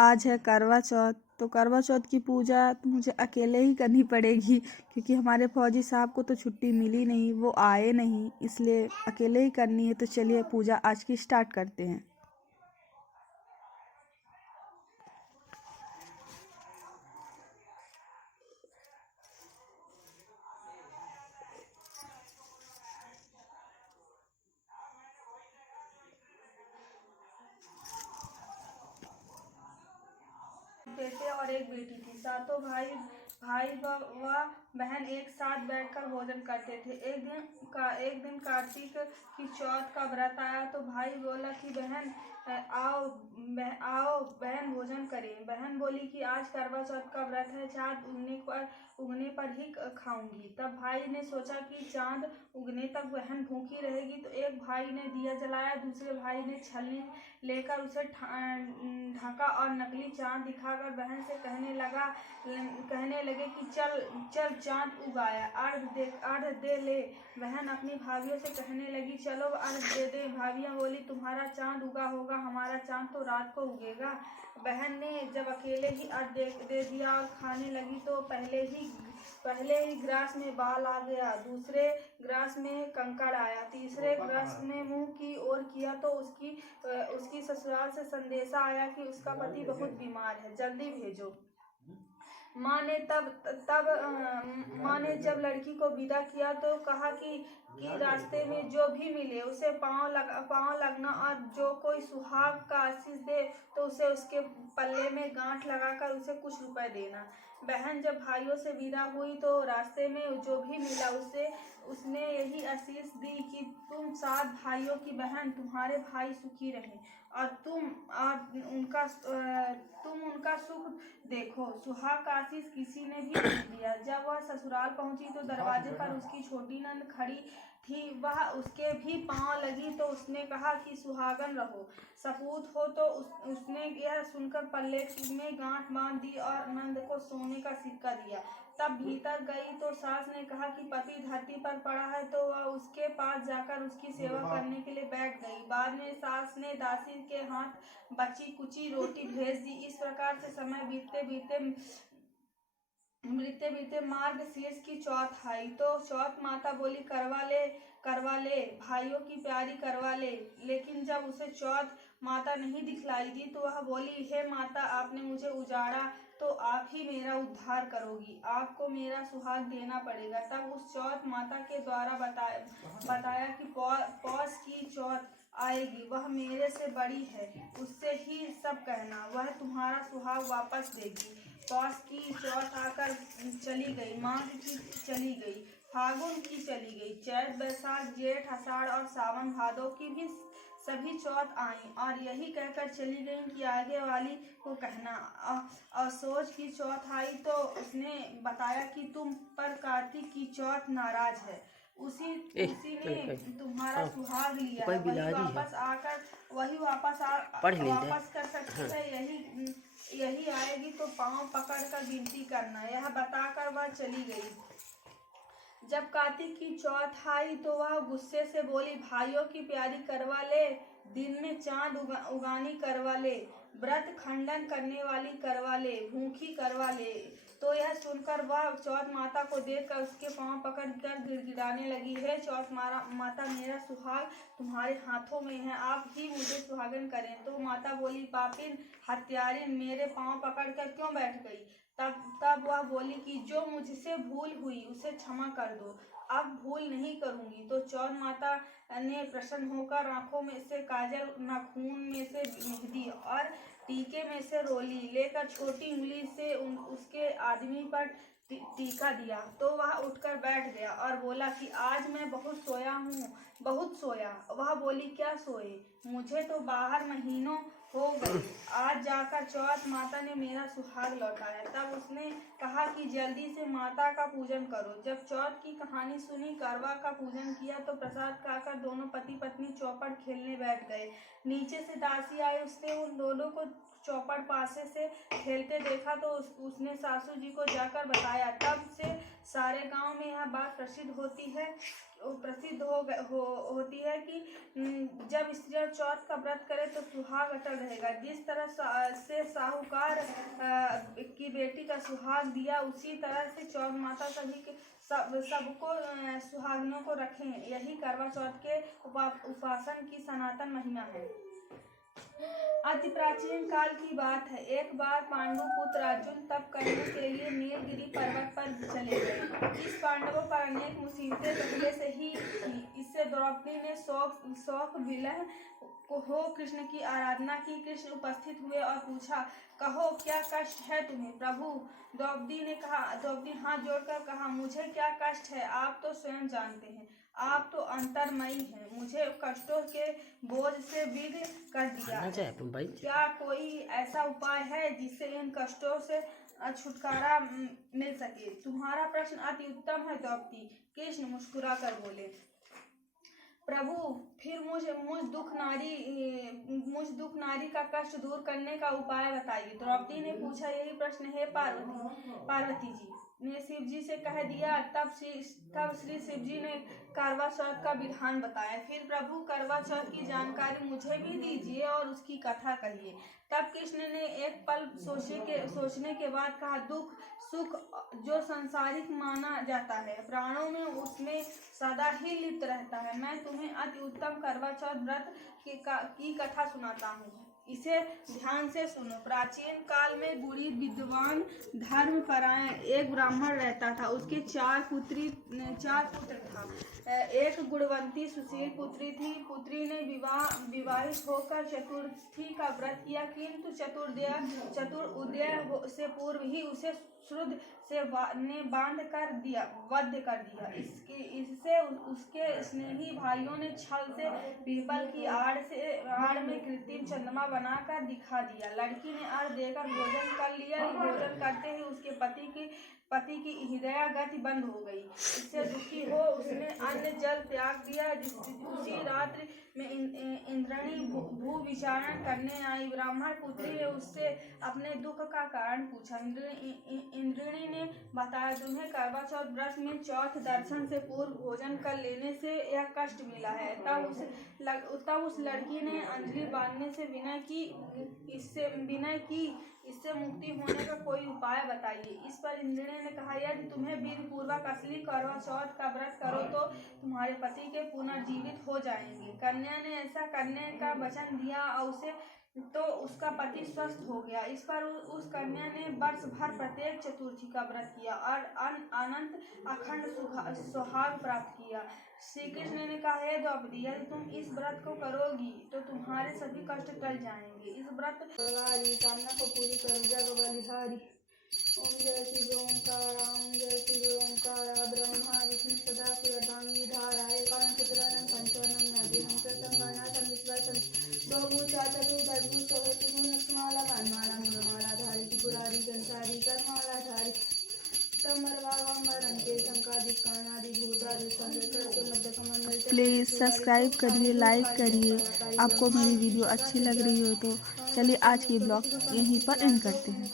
आज है करवा चौथ, तो करवा चौथ की पूजा मुझे अकेले ही करनी पड़ेगी क्योंकि हमारे फौजी साहब को तो छुट्टी मिली नहीं, वो आए नहीं, इसलिए अकेले ही करनी है। तो चलिए पूजा आज की स्टार्ट करते हैं। बेटे और एक बेटी थी। सातों भाई भाई व बहन एक साथ बैठकर भोजन करते थे। एक दिन कार्तिक की चौथ का व्रत आया तो भाई बोला कि बहन आओ बहन भोजन करें। बहन बोली कि आज करवा चौथ का व्रत है, चाँद उगने पर ही खाऊंगी। तब भाई ने सोचा कि चाँद उगने तक बहन भूखी रहेगी, तो एक भाई ने दिया जलाया, दूसरे भाई ने छलनी लेकर उसे ढका और नकली चाँद दिखाकर बहन से कहने लगे कि चल चल चाँद उगाया, अर्घ दे ले। बहन अपनी भाभीियों से कहने लगी चलो अर्घ दे दे। भाभियाँ बोली तुम्हारा चाँद उगा होगा, हमारा चाँद तो रात को उगेगा। बहन ने जब अकेले ही अर्घ दे दिया और खाने लगी तो पहले ही ग्रास में बाल आ गया, दूसरे ग्रास में कंकड़ आया, तीसरे ग्रास में मुंह की ओर किया तो उसकी ससुराल से संदेशा आया कि उसका पति बहुत बीमार है, जल्दी भेजो। माँ ने जब लड़की को विदा किया तो कहा कि रास्ते में जो भी मिले उसे पाँव लगना और जो कोई सुहाग का आशीष दे तो उसे उसके पल्ले में गांठ लगाकर उसे कुछ रुपए देना। बहन जब भाइयों से विदा हुई तो रास्ते में जो भी मिला उसने यही आशीष दी कि तुम 7 भाइयों की बहन, तुम्हारे भाई सुखी रहें और तुम उनका सुख देखो। सुहाग का आशीष किसी ने भी नहीं दिया। जब वह ससुराल पहुंची तो दरवाजे पर उसकी छोटी नंद खड़ी थी, वह उसके भी पांव लगी तो उसने कहा कि सुहागन रहो, सपूत हो। तो उसने यह सुनकर पल्ले में गांठ बांध दी और नंद को सोने का सिक्का दिया। तब भीतर गई तो सास ने कहा कि पति धरती पर पड़ा है, तो वह उसके पास जाकर उसकी सेवा करने के लिए बैठ गई। बाद में सास ने दासी के हाथ बची कुची रोटी भेज दी। इस प्रकार से समय बीतते बीतते मार्ग शीर्ष की चौथ आई तो चौथ माता बोली करवा ले भाइयों की प्यारी करवा ले। लेकिन जब उसे चौथ माता नहीं दिखलाई दी तो वह बोली हे माता, आपने मुझे उजाड़ा तो आप ही मेरा उद्धार करोगी, आपको मेरा सुहाग देना पड़ेगा। तब उस चौथ माता के द्वारा बताया कि पौष की चौथ आएगी, वह मेरे से बड़ी है, उससे ही सब कहना, वह तुम्हारा सुहाग वापस देगी। पौष की चौथ आकर चली गई, माघ की चली गई, फागुन की चली गई, चैत बैसाख जेठ आषाढ़ और सावन भादों की भी सभी चौथ आई और यही कहकर चली गई कि आगे वाली को कहना। और सोच की चौथ आई तो उसने बताया कि तुम पर कार्तिक की चौथ नाराज है, उसी ने तुम्हारा सुहाग लिया है, वही वापस कर सकती है। यही आएगी तो पांव पकड़ कर विनती करना। यह बताकर वह चली गई। जब कार्तिक की चौथ आई तो वह गुस्से से बोली भाइयों की प्यारी करवा ले, दिन में चांद उगानी करवा ले, व्रत खंडन करने वाली करवा ले, भूखी करवा ले। तो यह सुनकर वह चौथ माता को देखकर उसके पांव पकड़कर गिड़गिड़ाने लगी, हे चौथ माता, मेरा सुहाग तुम्हारे हाथों में है, आप ही मुझे सुहागन करें। तो माता बोली पापिन हत्यारिन, मेरे पांव पकड़कर क्यों बैठ गई। तब वह बोली कि जो मुझसे भूल हुई उसे क्षमा कर दो, अब भूल नहीं करूंगी। तो चौथ माता ने प्रसन्न होकर आंखों में से काजल, नाखून में से मेहंदी और टीके में से रोली लेकर छोटी उंगली से उसके आदमी पर टीका दिया तो वह उठकर बैठ गया और बोला कि आज मैं बहुत सोया हूँ, बहुत सोया। वह बोली क्या सोए, मुझे तो बाहर महीनों हो गई, आज जाकर चौथ माता ने मेरा सुहाग लौटाया। तब उसने कहा कि जल्दी से माता का पूजन करो। जब चौथ की कहानी सुनी, करवा का पूजन किया तो प्रसाद खाकर दोनों पति पत्नी चौपड़ खेलने बैठ गए। नीचे से दासी आई, उसने उन दोनों को चौपड़ पासे से खेलते देखा तो उसने सासू जी को जाकर बताया। तब से सारे गांव में यह बात प्रसिद्ध होती है कि जब स्त्रियां चौथ का व्रत करे तो सुहाग अटल रहेगा। जिस तरह से साहूकार की बेटी का सुहाग दिया, उसी तरह से चौथ माता सबको सुहागिनों को रखें। यही करवा चौथ के उपासन की सनातन महिमा है। अति प्राचीन काल की बात है। एक बार पांडु पुत्र अर्जुन तप करने के लिए नीलगिरी पर्वत पर चले गए। इस पांडवों पर अनेक मुसीबतें पहले से ही थी। इससे द्रौपदी ने शौक विलह हो कृष्ण की आराधना की। कृष्ण उपस्थित हुए और पूछा, कहो क्या कष्ट है तुम्हें? प्रभु, द्रौपदी हाथ जोड़कर कहा, मुझे क्या कष्ट है? आप तो स्वयं जानते हैं, आप तो अंतर्मयी हैं। मुझे कष्टों के बोझ से विद कर दिया। क्या कोई ऐसा उपाय है जिससे इन कष्टों से छुटकारा मिल सके? तुम्हारा प्रश्न अति उत्तम है द्रौपदी, कृष्ण मुस्कुरा कर बोले। प्रभु, फिर मुझ दुख नारी का कष्ट दूर करने का उपाय बताइए। द्रौपदी ने पूछा, यही प्रश्न है पार्वती जी ने शिव जी से कह दिया। तब श्री शिव जी ने करवा चौथ का विधान बताया। फिर प्रभु, करवा चौथ की जानकारी मुझे भी दीजिए और उसकी कथा कहिए। तब कृष्ण ने एक पल सोचने के बाद कहा, दुख सुख जो सांसारिक माना जाता है, प्राणों में उसमें सदा ही लिप्त रहता है। मैं तुम्हें अति उत्तम करवा चौथ व्रत की कथा सुनाता हूँ, इसे ध्यान से सुनो। प्राचीन काल में बूढ़ी विद्वान धर्मपरायण एक ब्राह्मण रहता था। उसके चार पुत्र था। एक गुणवंती सुशील पुत्री थी। पुत्री ने विवाहित होकर चतुर्थी का व्रत किया, किंतु चतुर्उदय से पूर्व ही उसे श्रुद्ध से ने वध कर दिया। इससे उसके स्नेही भाइयों ने छल से पीपल की आड़ में कृत्रिम चंद्रमा बनाकर दिखा दिया। लड़की ने अर्घ देकर भोजन कर लिया। भोजन करते ही उसके पति की हृदय गति बंद हो गई। इससे दुखी हो उसने अन्न जल त्याग दिया। उसी रात्रि में इंद्राणी भू विचारण करने आई। ब्राह्मण पुत्री ने उससे अपने दुख का कारण पूछा। इंद्राणी ने बताया, तुम्हें करवा चौथ व्रत में चौथ दर्शन से पूर्व भोजन कर लेने से यह कष्ट मिला है। तब उस लड़की ने अंजलि बांधने से विनय की, इससे मुक्ति होने का कोई उपाय बताइए। इस पर इंद्राणी ने कहा, यदि तुम्हें विधि पूर्वक असली करवा चौथ का व्रत करो तो तुम्हारे पति के पुनर्जीवित हो जाएंगे। कन्या ने ऐसा करने का वचन दिया और उसका पति स्वस्थ हो गया। इस पर उस कन्या ने वर्ष भर प्रत्येक चतुर्थी का व्रत किया और अनंत अखंड सुहाग प्राप्त किया। श्री कृष्ण ने कहा, हे द्रौपदी, यदि तुम इस व्रत को करोगी तो तुम्हारे सभी कष्ट टल जाएंगे। इस व्रत कामना को पूरी करो। जग बलिहारी। ओम जय शिव ओंकार, ओम जय शिव ओंकार। ब्रह्मा विष्णु सदा शिवधामी धारा एकांत चतुर्णम पंचवर्णम नदीहं प्रसंगानाथं विश्वासं सोमूचा चतुर्दशभुज सोहे त्रिगुणमाला वनमाला मूलमाला धारी त्रिपुरारी गंधारी करमाला धारी प्लीज़ सब्सक्राइब करिए, लाइक करिए। आपको मेरी वीडियो अच्छी लग रही हो तो चलिए आज की ब्लॉग यहीं पर एंड करते हैं।